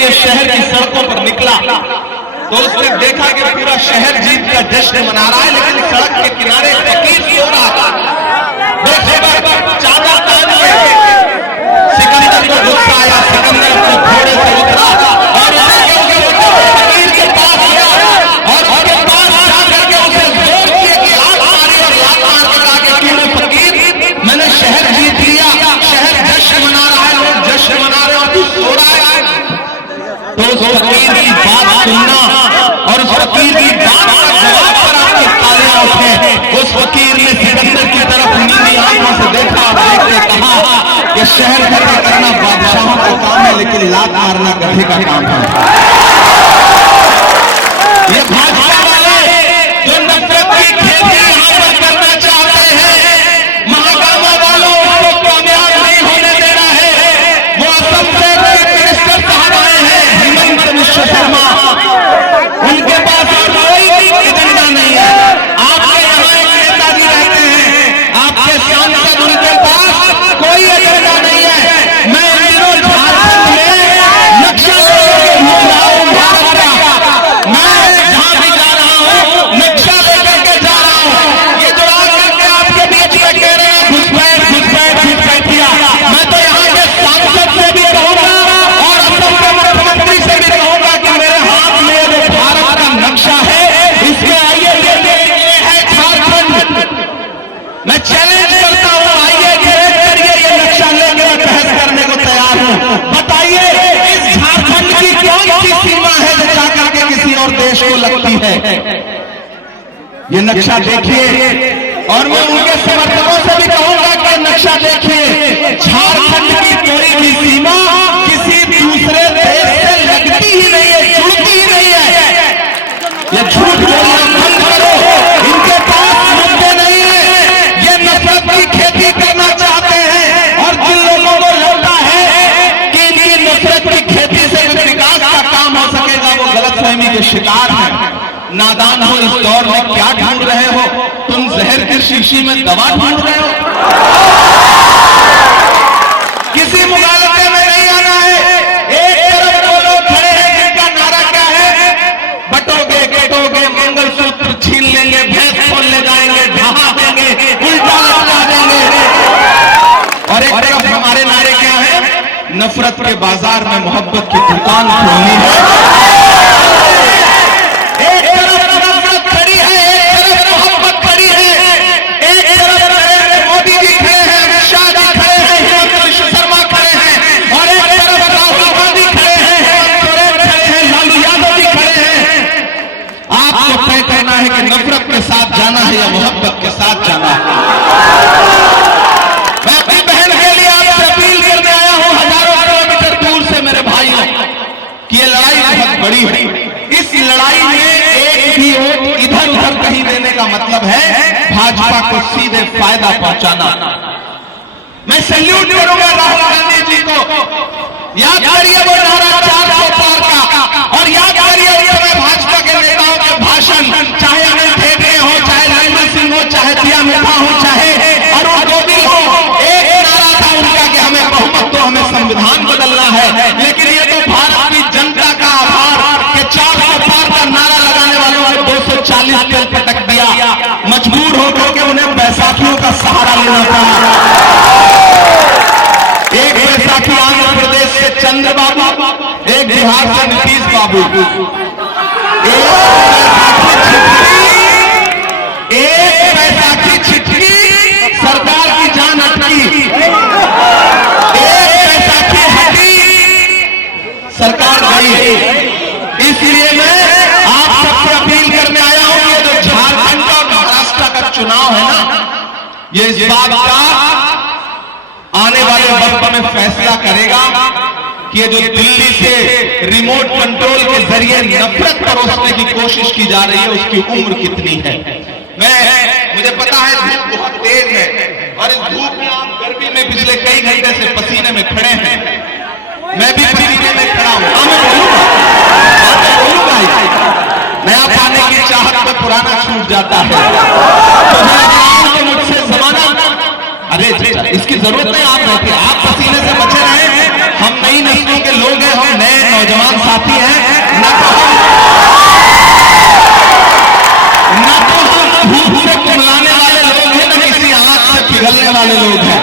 लिए शहर की सड़कों पर निकला तो उसने देखा कि पूरा शहर जीत का जश्न मना रहा है, लेकिन सड़क के किनारे फकीर सो रहा था। चादर तान के सिकंदर को गुस्सा आया। सिकंदर अपने घोड़े से उतरा और फकीर के पास गया और उसके पास जाकर के उसे जोर से लात मारी और लात मार के कहा कि तूने फकीर, मैंने शहर जीत लिया, शहर जश्न मना रहा है, लोग जश्न मना रहे और तू सो रहा है। तो उस फकीर की बात सुनना और उस फकीर की बात का जवाब पर आपके तालियां उठे। उस फकीर ने सिकंदर की तरफ नीली आंखों से देखा और देखते कहा कि शहर फतेह करना बादशाहों का काम है, लेकिन लात मारना गधे का काम है। ये भाजपा वाले जो नफरत की खेती यहां पर करना चाहते हैं, महागामा वालों को कामयाब नहीं होने देना है। वो असम से मिनिस्टर साहब आए हैं, हेमंत बिश्व शर्मा, उनके पास और कोई एजेंडा नहीं है। आपके यहाँ एक नेताजी रहते हैं, आपके सांसद, उनके पास कोई एजेंडा नहीं है। मैं झारखंड में नक्शा लेके घूम रहा हूं भारत का, मैं जहां भी जा रहा हूं नक्शा लेकर के जा रहा हूं। ये जो आकर के आपके बीच में कह रहे हैं घुसपैठ किया, मैं तो यहाँ के सांसद से भी कहूंगा और असम के मुख्यमंत्री से भी कहूंगा कि मेरे हाथ में जो भारत का नक्शा है, इसमें आइए, ये है झारखंड। मैं चैलेंज करता हूं, आइए देख करिए ये नक्शा लेके मैं बहस करने को तैयार हूं। बताइए इस झारखंड की कौन सी सीमा है जो जाकर के किसी और देश को लगती है? ये नक्शा देखिए और मैं उनके समर्थकों से भी कहूंगा कि नक्शा देखिए, झारखंड की कोई भी सीमा किसी दूसरे देश से लगती ही नहीं है, जुड़ती ही नहीं है। ये झूठ बोलना बंद करो, इनके पास मुद्दे नहीं है, ये नफरत की खेती करना चाहते हैं। और जिन लोगों को लगता है कि इनकी नफरत की खेती से विकास का काम हो सकेगा, वो गलतफहमी के शिकार हैं। नादान हो, इस दौर में क्या ढूंढ रहे हो तुम? जहर की शीशी में दवा ढूंढ रहे हो? किसी मुगालते में नहीं आना है। एक तरफ वो लोग खड़े हैं जिनका नारा क्या है, बटोगे कटोगे मंगलसूत्र छीन लेंगे, भैंस खोल ले जाएंगे, ढहा देंगे, उल्टा लटका देंगे। और एक तरफ हमारे नारे क्या है, नफरत के बाजार में मोहब्बत की दुकान खोलनी है। एक तरफ नफरत खड़ी है, एक तरफ मोहब्बत खड़ी है। एक तरफ नरेंद्र मोदी जी खड़े हैं, अमित शाह जी खड़े हैं, हेमंत बिश्व शर्मा खड़े हैं, और एक तरफ राहुल गांधी खड़े हैं, हेमंत सोरेन खड़े हैं, लालू यादव जी खड़े हैं। आपको तय करना है कि नफरत के साथ जाना है या मोहब्बत के साथ जाना है। मैं अपनी बहन के लिए आपसे अपील करने आया हूं, हजारों किलोमीटर दूर से मेरे भाइयों, कि ये लड़ाई बहुत बड़ी है। इस लड़ाई में एक भी वोट इधर उधर कहीं देने का मतलब है भाजपा को सीधे फायदा पहुंचाना। मैं सैल्यूट करूंगा राहुल गांधी जी को। याद करिए वो नारा 400 पार का, और याद करिए उस समय भाजपा के नेताओं के भाषण, चाहे अनिल ठेकरे हो, चाहे राजेंद्र सिंह हो, चाहे प्रिया मेधा हो, चाहे अरुण गोविल हो, एक नारा था उनका कि हमें बहुमत दो, हमें संविधान बदलना है। लेकिन ये तो भारत की जनता का आभार कि 400 पार का नारा लगाने वालों ने 240 तेल पटक दिया। मजबूर होकर के उन्हें बैसाखियों का सहारा लेना पड़ा। एक बैसाखी आंध्र प्रदेश से चंद्र बाबू, एक बिहार से नीतीश बाबू। एक बैसाखी छिटकी, सरकार की जान अटकी। एक बैसाखी हटी, सरकार गई। इसलिए मैं आप सबसे अपील करने आया हूं, ये जो झारखंड का महाराष्ट्र का चुनाव है ना, ये इस बात का आने वाले वक्त में फैसला करेगा कि ये जो दिल्ली से रिमोट कंट्रोल के जरिए नफरत परोसने की कोशिश की जा रही है, उसकी उम्र कितनी है। मुझे पता है धूप बहुत तेज है, और इस धूप में आप गर्मी में पिछले कई घंटे से पसीने में खड़े हैं। मैं भी पसीने में खड़ा हूं। नया पाने की चाहत में पुराना छूट जाता है। तो मुझसे जमाना, अरे इसकी जरूरत नहीं, आप रहते, आप पसीने से बचे रहे। हम नई नस्लों के लोग हैं, हम नए नौजवान दिखाती हैं, न तो हम भूख से कुमलाने वाले लोग हैं, न किसी आंख से पिघलने वाले लोग हैं।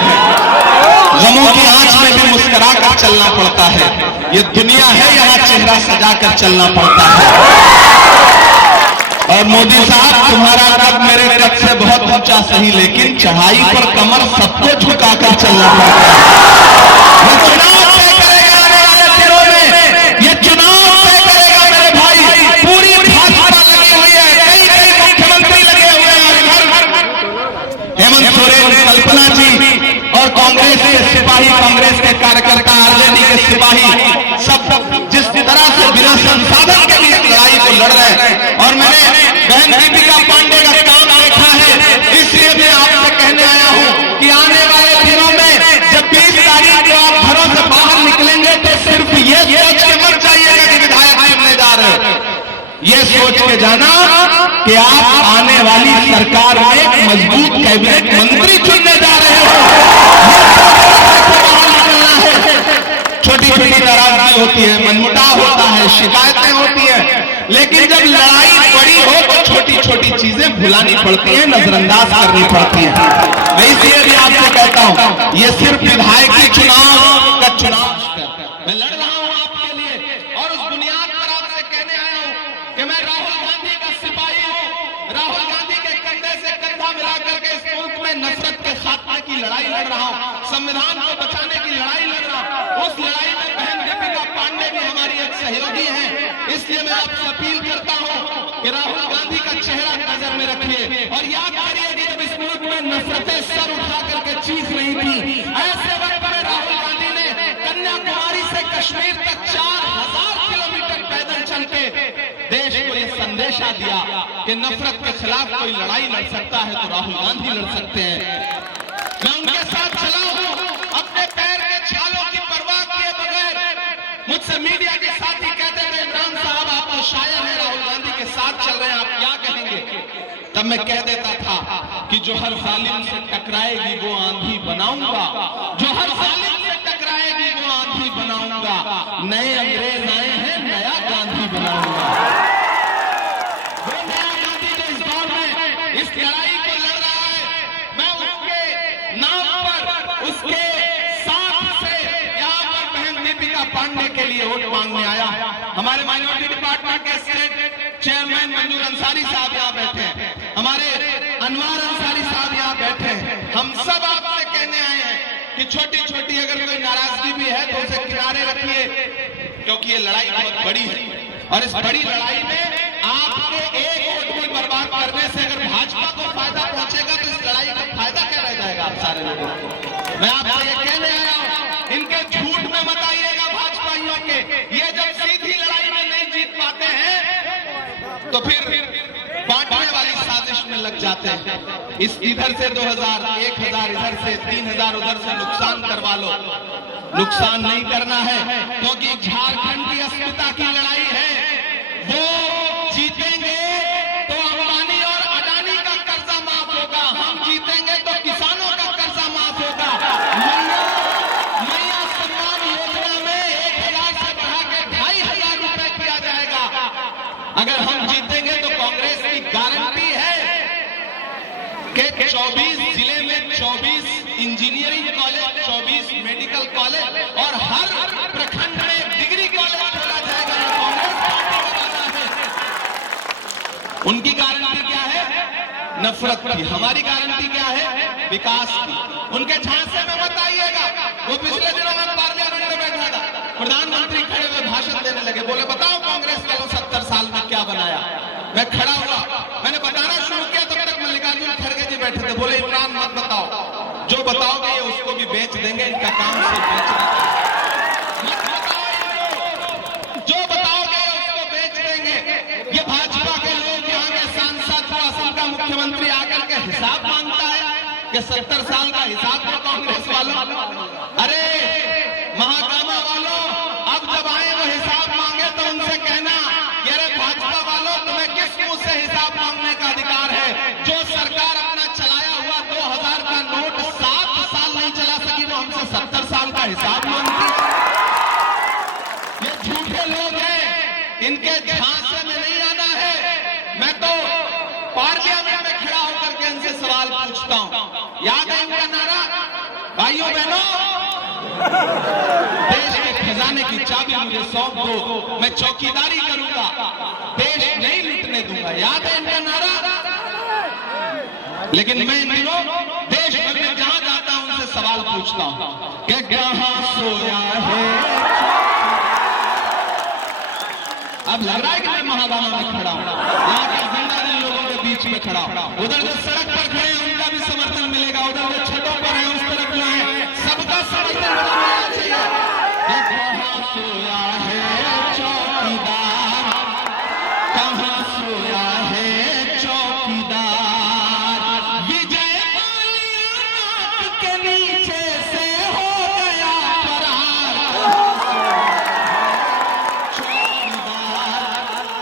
गमों की आंच में भी मुस्कुरा कर चलना पड़ता है। ये दुनिया है, यहाँ चेहरा सजा कर चलना पड़ता है। और मोदी साहब, तुम्हारा कद मेरे कद से बहुत ऊंचा सही, लेकिन चढ़ाई पर कमर सबको झुकाकर चलना पड़ता है। ये चुनाव तय करेगा आने वाले दिनों में, ये चुनाव तय करेगा मेरे भाई। पूरी भाजपा लगी हुई है, कई मुख्यमंत्री लगे हुए हैं, हेमंत सोरेन, कल्पना जी और कांग्रेस के सिपाही, कांग्रेस के कार्यकर्ता, आरजेडी के सिपाही, सब जिस तरह से बिना संसाधन के भी लड़ाई को लड़ रहे हैं। और मैंने बहन दीपिका पांडे का काम देखा है, इसलिए मैं आपसे कहने आया हूं कि आने वाले दिनों में जब 20 तारीख को आप घरों से बाहर निकलेंगे तो सिर्फ ये सोच के मत जाइएगा कि विधायक चुनने जा रहे हो, ये सोच के जाना कि आप आने वाली सरकार में एक मजबूत कैबिनेट मंत्री चुनने जा रहे हो। छोटी छोटी नाराजगी होती है, मनमुटाव होता है, शिकायतें होती है, लेकिन जब लड़ाई बड़ी हो तो छोटी छोटी चीजें भुलानी पड़ती हैं, नजरअंदाज करनी पड़ती है। मैं इसलिए भी आपसे कहता हूं, ये सिर्फ विधायकी चुनाव का चुनाव मैं लड़ रहा हूं आपके लिए, और उस बुनियाद पर आपसे कहने आया हूं कि मैं राहुल गांधी का सिपाही हूं। राहुल गांधी के कंधे से कंधा मिलाकर के इस मुल्क में नफरत के खात्मे की लड़ाई लड़ रहा हूं, संविधान को बचाने की लड़ाई लड़ रहा हूं। उस लड़ाई में बहन दीपिका पांडे भी हमारी एक सहयोगी है। इसलिए मैं आपसे अपील करता हूं कि राहुल गांधी का चेहरा नजर में रखिए, और याद करिए कि जब इस मुल्क में नफरतें सर उठा करके चीज नहीं थी, ऐसे वक्त में राहुल गांधी ने कन्याकुमारी से कश्मीर तक 4000 किलोमीटर पैदल चल के देश को यह संदेशा दिया कि नफरत के खिलाफ कोई लड़ाई लड़ सकता है तो राहुल गांधी लड़ सकते हैं। मैं उनके साथ चला हूं, अपने पैर के छालों की परवाह किए बगैर। मुझसे मीडिया के साथी कहते थे, इमरान साहब आप तो शायर हैं, राहुल गांधी के साथ चल रहे हैं, आप क्या कहेंगे? तब मैं कह देता था कि जो हर जालिम से टकराएगी वो आंधी बनाऊंगा, जो हर जालिम से टकराएगी वो आंधी बनाऊंगा। नए अंग्रेज आए हैं, नया गांधी बनाऊंगा। वो नया गांधी जो इस दौर में इस लड़ाई को लड़ रहा है, मैं उसके नाम पर, उसके साथ से यहाँ पर बहन दीपिका पांडे के लिए वोट मांगने आया। हमारे माइनॉरिटी डिपार्टमेंट के स्टेट चेयरमैन मंजूर अंसारी साहब यहाँ बैठे हैं, हमारे अनवर अंसारी साहब यहाँ बैठे हैं। हम सब आपसे कहने आए हैं कि छोटी छोटी अगर कोई नाराजगी भी है तो उसे किनारे रखिए, क्योंकि ये लड़ाई बहुत बड़ी है, और इस बड़ी लड़ाई में आपके एक वोट भी बर्बाद करने से अगर भाजपा को फायदा पहुंचेगा तो इस लड़ाई का फायदा क्या रह जाएगा आप सारे लोगों को। मैं आपसे ये कहने आया हूं, इनके झूठ में मत आइएगा भाजपाइयों के। ये जब सीधी लड़ाई में नहीं जीत पाते हैं तो फिर बांटने वाली साजिश में लग जाते हैं। इस इधर से 2000, 1000 इधर से, 3000 उधर से नुकसान करवा लो। नुकसान नहीं करना है, क्योंकि झारखंड की अस्मिता की लड़ाई है। वो जीतेंगे तो अंबानी और अडानी का कर्जा माफ होगा, हम जीतेंगे तो किसानों का कर्जा माफ होगा। मैया सम्मान योजना में 1000 से बढ़ा के 2500 रुपए किया जाएगा। अगर हम जीतेंगे तो कांग्रेस की गारंटी है कि 24 जिले में 24 इंजीनियरिंग कॉलेज, 24 मेडिकल कॉलेज और हर प्रखंड में एक डिग्री कॉलेज खोला जाएगा। ये कांग्रेस पार्टी का वादा है। उनकी गारंटी क्या है? नफरत की। हमारी गारंटी क्या है? विकास की। उनके झांसे में मत आइएगा। वो पिछले दिनों में पार्लियामेंट में बैठा था, प्रधानमंत्री खड़े हुए भाषण देने लगे, बोले बताओ कांग्रेस वालों 70 साल में क्या बनाया। मैं खड़ा हुआ, मैंने बताना शुरू किया, तब तक मल्लिकार्जुन खड़गे जी बैठे थे, बोले इमरान मत बताओ, जो बताओगे ये उसको भी बेच देंगे, इनका काम सिर्फ बेचना है। मत बताओ इनको, जो बताओगे उसको बेच देंगे। ये भाजपा के लोग, यहाँ के सांसद को असम का मुख्यमंत्री आकर के हिसाब मांगता है कि 70 साल का हिसाब तो कांग्रेस वालों। अरे महागामा वालों, अब जब आए वो हिसाब मांगे तो उनसे कहना कि अरे भाजपा वालों, तुम्हें किस मुंह से हिसाब मांगने का अधिकार है? जो सरकार अपना चलाया हुआ 2000 का नोट 7 साल नहीं चला सकी, वो हमसे 70 साल का हिसाब मांगती है। ये झूठे लोग हैं। झांसे में नहीं आना है। मैं तो पार्लियामेंट में खड़ा होकर के इनसे सवाल पूछता हूं। याद है इनका नारा? भाइयों बहनों, देश के खजाने की चाबी मुझे सौंप दो, मैं चौकीदारी करूंगा, देश नहीं लूटने दूंगा। याद है इनका नारा? लेकिन मैं इन दिनों देश भर में जहां जाता हूं उनसे सवाल पूछता हूं कि कहां सोया है। अब लग रहा है कि मैं महागामा में खड़ा हूं, यहाँ के जिंदादिल लोगों के बीच में खड़ा हूं। उधर जो सड़क पर खड़े हैं उनका भी समर्थन मिलेगा, उधर जो छतों पर है उस तरफ लाए, सबका समर्थन मिलना चाहिए। कहां सोया है चौकीदार, कहां सोया है चौकीदार, विजय माल्या के नीचे से हो गया फरार।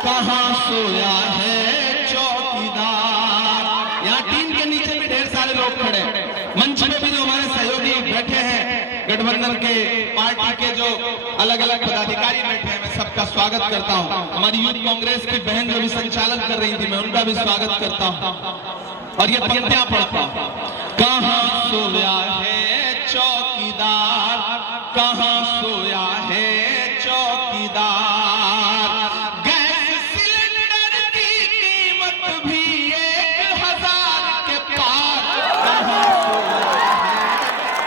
कहां सोया है चौकीदार। यहाँ टीम के नीचे भी ढेर सारे लोग खड़े हैं, मंच में भी जो हमारे सहयोगी बैठे हैं, गठबंधन के पार्टी के जो अलग अलग पदाधिकारी बैठे हैं, मैं सबका स्वागत करता हूं। हमारी यूथ कांग्रेस की बहन जो भी संचालन कर रही थी, मैं उनका भी स्वागत करता हूं। और ये पंक्तियां पढ़ता हूं। कहां सोया है चौकीदार, कहां सोया है चौकीदार, गैस सिलेंडर की कीमत भी 1000 के पार। कहां सोया है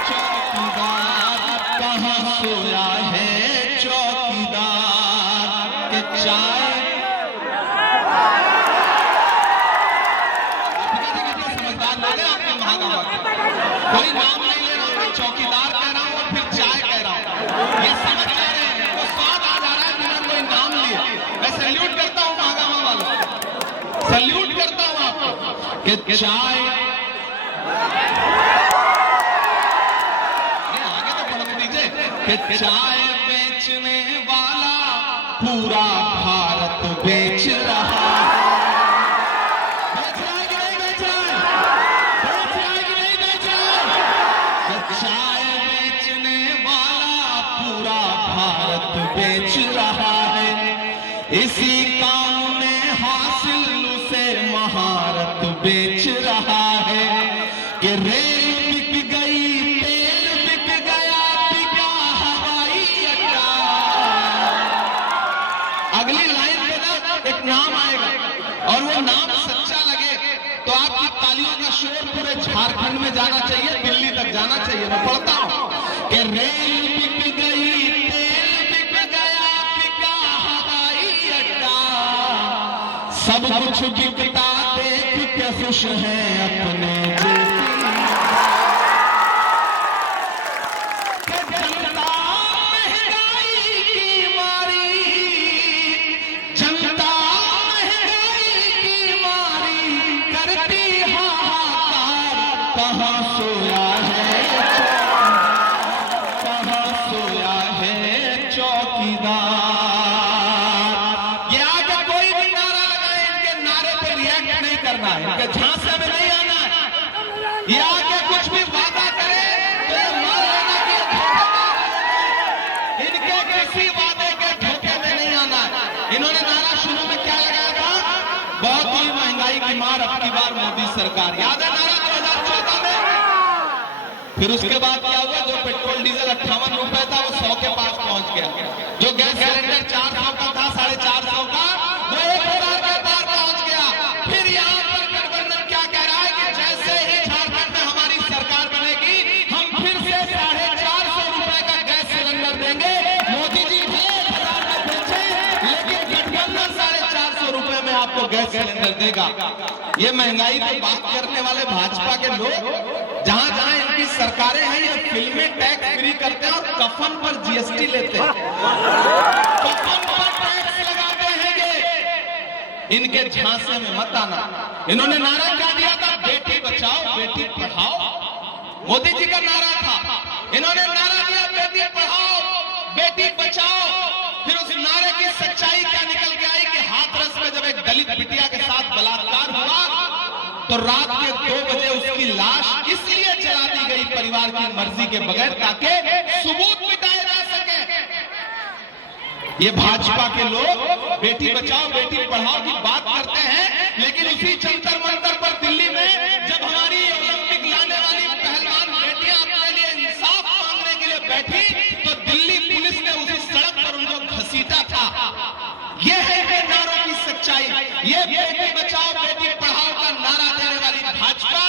चौकीदार, कहां सोया है चौकीदार, के चाय समझदार लोग हैं आपके महागामा के। कोई नाम नहीं ले रहा हूं, मैं चौकीदार कह रहा हूं और फिर चाय कह रहा हूं। ये समझ जा रहे हैं, वो स्वाद आ जा रहा है बिना कोई नाम लिए। मैं सैल्यूट करता हूं महागामा वालों, सैल्यूट करता हूं आपको कि चाय आगे तो पढ़ने दीजिए कि चाय बेचने वाला पूरा भारत बेच रहा है। बेच रहा है कि नहीं बेच रहा है? बेच रहा है कि नहीं बेच रहा है? चाय बेचने वाला पूरा भारत बेच रहा है, इसी काम में हासिल उसे महारत बेच रहा है। कि रेल बिक गई, तेल बिक गया, बिका हवाई अड्डा। अगली लाइन में ना एक नाम आएगा और वो नाम सच्चा लगे तो आपकी तालियों का शोर पूरे झारखंड में जाना चाहिए, दिल्ली तक जाना चाहिए। मैं पढ़ता हूं कि रेल बिक गई, तेल बिक गया, बिका हवाई अड्डा, सब कुछ बिकता देख के खुश है अपने झांसे में नहीं आना है। ये आके कुछ भी वादा करे तो ये मान लेना कि ये धोखेबाज हैं। इनके किसी वादे के धोखे में नहीं आना है। इन्होंने नारा शुरू में क्या लगाया था? बहुत ही महंगाई की मार अब की बार मोदी सरकार। याद है नारा 2014 में? फिर उसके बाद क्या हुआ? जो पेट्रोल डीजल 58 रुपए था वो 100 के पास पहुंच गया। जो गैस सिलेंडर 400 का था, 450 का, वो 1000 के पार पहुंच गया। फिर यहाँ पर गठबंधन क्या कह रहा है कि जैसे ही झारखंड में हमारी सरकार बनेगी हम फिर से 450 रुपए का गैस सिलेंडर देंगे। मोदी जी 1000 में बेचे, लेकिन गठबंधन 450 रुपए में आपको गैस सिलेंडर देगा। ये महंगाई पे बात करने वाले भाजपा के लोग जहां जहां इनकी सरकारें हैं, ये फिल्में टैक्स फ्री करते हैं और कफन पर जीएसटी लेते हैं, कफन पर टैक्स लगाते हैं। ये इनके झांसे में मत आना। इन्होंने नारा क्या दिया था? बेटी बचाओ बेटी पढ़ाओ। मोदी जी का नारा था। इन्होंने नारा दिया बेटी पढ़ाओ बेटी बचाओ। फिर उस नारे की सच्चाई क्या निकल के आई कि हाथरस में जब एक दलित बिटिया के साथ बलात्कार हुआ तो रात के 2 बजे उसकी लाश इसलिए जला दी गई परिवार की मर्जी के बगैर ताकि सबूत मिटाए जा सके। ये भाजपा के लोग बेटी बचाओ बेटी पढ़ाओ की बात करते हैं, लेकिन उसी जंतर मंतर पर दिल्ली में जब हमारी ओलंपिक लाने वाली पहलवान बेटियां अपने लिए इंसाफ मांगने के लिए बैठी तो दिल्ली पुलिस ने उसी सड़क पर उनको घसीटा था। ये है नारों की सच्चाई। ये बेटी बचाओ बेटी पढ़ाओ का नारा देने वाली भाजपा,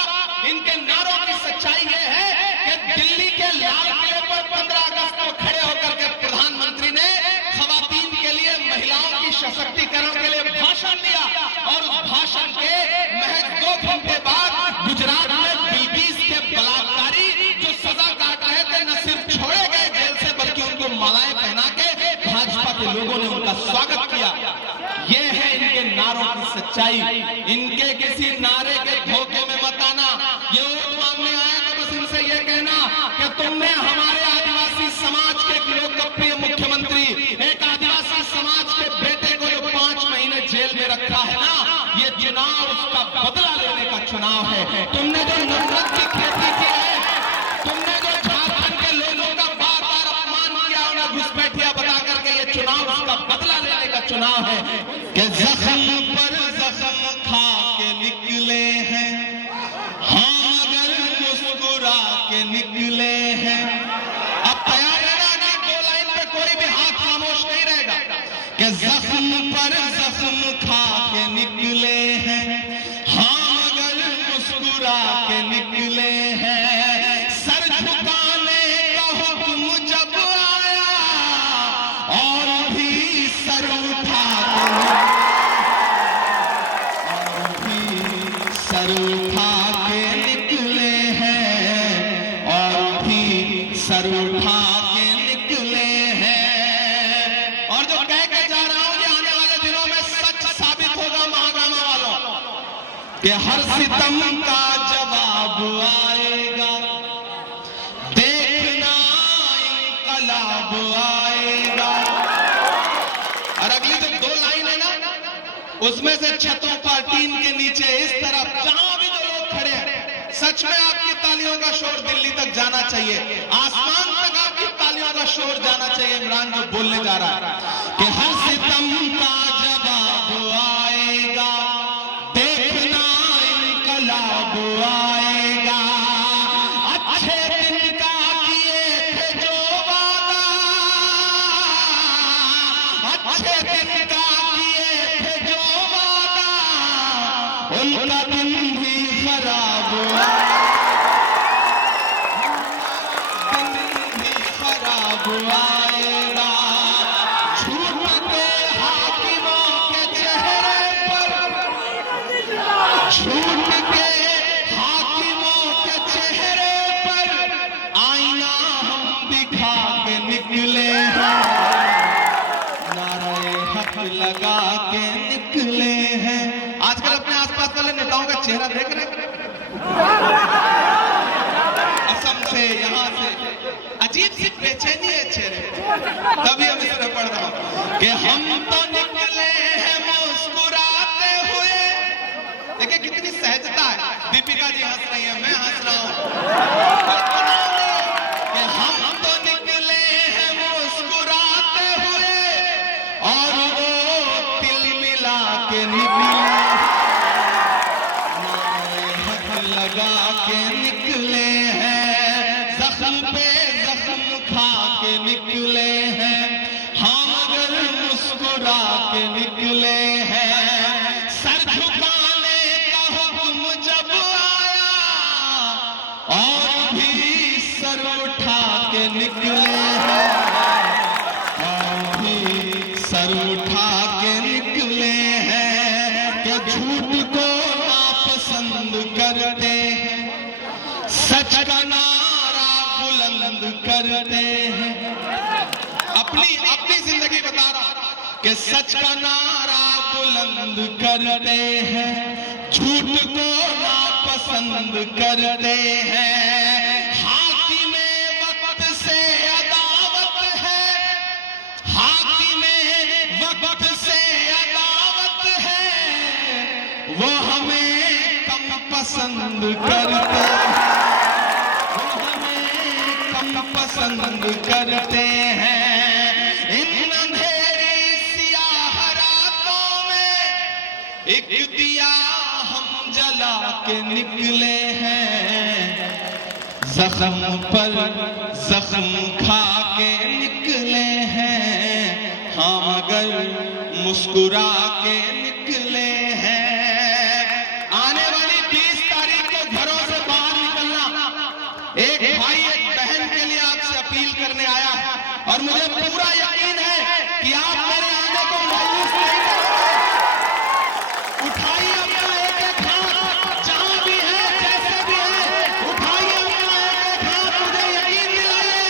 इनके नारों की सच्चाई ये है कि दिल्ली के लाल किले पर 15 अगस्त को खड़े होकर के प्रधानमंत्री ने खवातीन के लिए, महिलाओं की सशक्तिकरण के लिए भाषण दिया और उस भाषण के महज 2 घंटे बाद गुजरात में बिल्किस के बलात्कारी जो सजा काट रहे थे न सिर्फ छोड़े गए जेल से बल्कि उनको मालाएं पहना के भाजपा के लोगों ने उनका स्वागत किया। ये है इनके नारों की सच्चाई। इनके किसी नारे के धोखे में मत आना। ये वोट मांगने आए तो बस इनसे ये कहना कि तुमने हमारे आदिवासी समाज के लोकप्रिय मुख्यमंत्री, एक आदिवासी समाज के बेटे को जो 5 महीने जेल में रखा है ना, ये चुनाव उसका बदला लेने का चुनाव है। तुमने जो नफरत की खेती की है, तुमने जो झारखंड के लोगों का बार बार अपमान किया, उन्हें घुसपैठिया बता करके ये चुनाव उसका बदला लेने का चुनाव है कि जख्म पर जख्म खा के निकले हैं, हाँ मगर मुस्कुरा के निकले हैं। अब तैयार रहना कि 2 लाइन पे कोई भी हाथ खामोश नहीं रहेगा कि जख्म पर जख्म खा के निकले हैं, हाँ मगर मुस्कुरा के निकले हैं। सर झुकाने का हुक्म जब आया और भी सर उठा सर उठा के निकले हैं और भी सर उठा के निकले हैं। और जो कह के जा रहा हूं कि आने वाले दिनों में सच साबित होगा महागामा वालों कि हर सितम का जवाब आएगा, देखना इंकलाब आएगा। और अगली जो 2 लाइन है ना, उसमें से छतों पर टीन के नीचे इस तरफ जहां भी जो लोग खड़े हैं, सच में आपकी तालियों का शोर दिल्ली तक जाना चाहिए, आसमान तक आपकी तालियों का शोर जाना चाहिए। इमरान जो बोलने जा रहा है कि हर सितम का जवाब आएगा, देखना इंकलाब आएगा। अच्छे दिन का किए थे जो वादा, अच्छे दिन का उनका दिन भी खराब आएगा। झूठ के हाकिमों के चेहरे पर, झूठ के हाकिमों के चेहरे पर आईना हम दिखा के निकले हैं, नारे हक लगा के निकले हैं। आजकल अपने आसपास वाले नेताओं का चेहरा देख रहे, असम से, यहां से अजीब सी बेचैनी है चेहरे। तभी हम इस तरह पढ़ रहा हूं कि हम तो निकले हैं मुस्कुराते हुए। देखिए कितनी सहजता है। दीपिका जी हंस रही है, मैं हंस रहा हूं कि हम तो निकले हैं मुस्कुराते हुए और वो तिल मिला के निकले, लगा के निकले हैं, जख्म पे जख्म खा के निकले हैं, हाँ मगर मुस्कुरा के निकले हैं। सर झुकाने का हुक्म जब आया और भी सर उठा के निकले हैं, और भी सर उठा के निकले हैं। कि झूठ को नापसंद करते हैं, सच का नारा बुलंद करते हैं। अपनी जिंदगी बता रहा हूं कि सच का नारा बुलंद करते हैं, झूठ को नापसंद करते हैं। हाकिमे वक्त से अदावत है, हाकिमे वक्त से अदावत है, वो हमें कम पसंद करते हैं, वो हमें कम पसंद करते हैं। इन अंधेरी एक दिया हम जला के निकले हैं, जख्म पर जख्म खा के निकले हैं, हाँ मगर मुस्कुरा के निकले हैं। आने वाली 20 तारीख को घरों से बाहर निकलना एक भाई एक बहन के लिए आपसे अपील करने आया है, और मुझे पूरा यकीन है कि आप मेरे आने को मायूस नहीं करेंगे। उठाइए अपना एक एक हाथ, जहां भी है जैसे भी है, उठाइए अपना एक एक हाथ, मुझे यकीन दिलाइए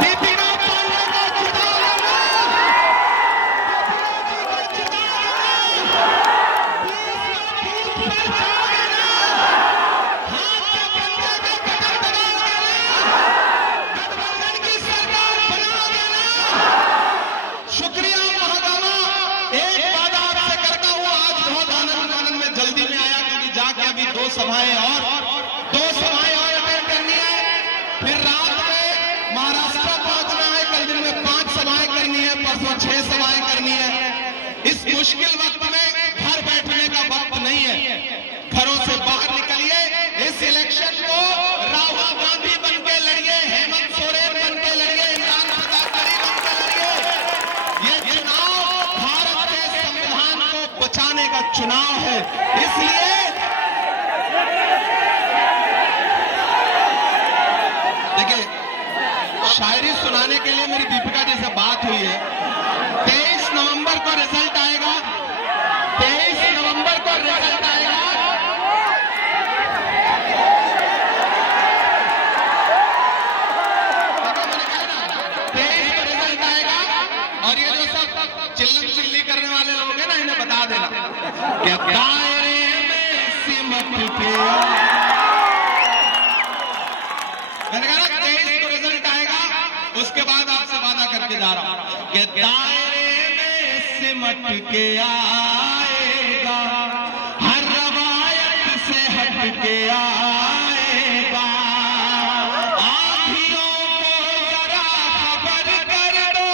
दीपिका पांडे को जिता लेना, दीपिका को जिता लेना, 20 पर जा देना, हाथ से बंदे को कदम दबा देना, गठबंधन की सरकार बना देना। शुक्रिया महादामा। एक वादा आपसे करता हूं, आज बहुत आनंद में जल्दी में आया क्योंकि जाके अभी 2 सभाएं और अटेंड करनी है, फिर रात में महाराष्ट्र पहुंचना है, कल दिन में 5 सभाएं करनी है, परसों 6 सभाएं करनी है। इस मुश्किल वक्त में घर बैठने का वक्त नहीं है, घरों से बाहर निकलिए। इस इलेक्शन को राहुल गांधी बन के लड़िए, हेमंत सोरेन बन के लड़िए, इमरान खट्टर बन के लड़िए। ये चुनाव भारत के संविधान को बचाने का चुनाव है, इसलिए देखिए, शायरी सुनाने के लिए मेरी दीपिका जी से बात हुई है। 23 नवंबर को रिजल्ट आएगा, 23 नवंबर को रिजल्ट आएगा। मैंने कहा ना, 23 को रिजल्ट आएगा, और ये जो सब चिल्लम चिल्ली करने वाले लोग हैं ना, इन्हें बता देना कि दायरे में सिमट के मैंने कहा ना 23 को रिजल्ट आएगा, उसके बाद आपसे वादा करके जा रहा हूं कि दायरे में सिमट के आएगा, हर रवायत से हट के आएगा। आँधियों को जरा खबर कर दो,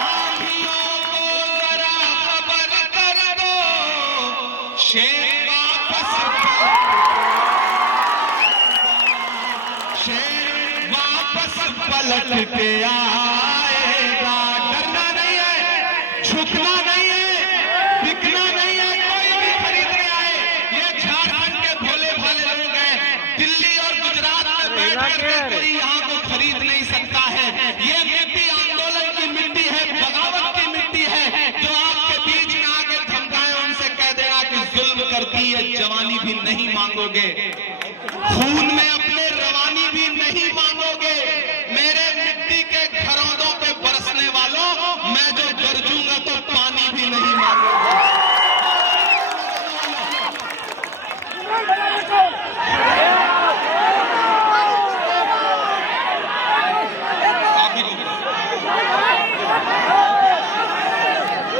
आँधियों को जरा खबर कर दो, शेर वापस पलट के आएगा। डरना नहीं है, झुकना नहीं है, बिकना नहीं है, कोई भी खरीदने आए। ये झारखंड के भोले भाले लोग हैं, दिल्ली और गुजरात में बैठ करके कोई यहाँ को खरीद नहीं सकता है। ये मिट्टी आंदोलन की मिट्टी है, बगावत की मिट्टी है। जो आपके बीच में आके धमकाए, उनसे कह देना कि जुल्म करती है जवानी भी नहीं मांगोगे, खून में अपने रवानी भी नहीं मांगोगे। मेरे मिट्टी के घरौंदों पे बरसने वालों, मैं जो गरजूंगा तो पानी भी नहीं मांगोगे।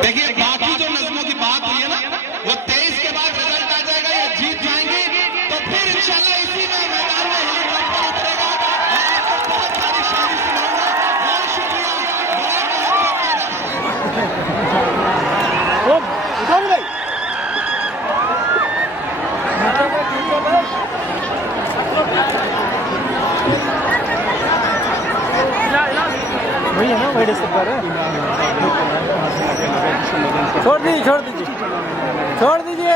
देखिए, बाकी जो नज़्मों की बात हुई है ना, वो 23 के बाद रिजल्ट आ जाएगा, ये जीत जाएंगे तो फिर इंशाल्लाह इसी में मैदान में यहाँ उतरेगा और आपको बहुत सारी शायरी सुनाऊंगा। बहुत शुक्रिया, वही है ना, वही डिस्टर्ब है। छोड़ दीजिए, छोड़ दीजिए, छोड़ दीजिए।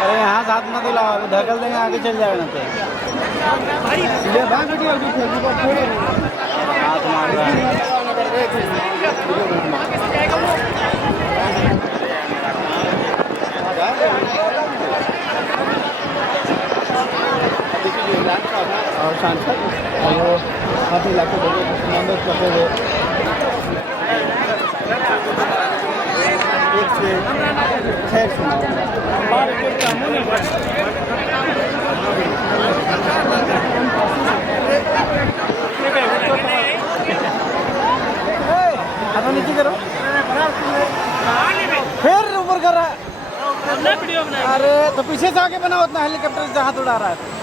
अरे यहाँ हाथ मत हिलाओ, धकल देंगे, आगे चल जाएगा ना। हाथ मार रहा है। और सांसद और हाथ इलाके मंदिर करते हुए एक से 6 नीचे करो, फिर ऊपर कर रहा है। अपना वीडियो बनाएंगे। अरे तो पीछे से आके बनाओ, उतना हेलीकॉप्टर जहाँ उड़ा रहा है।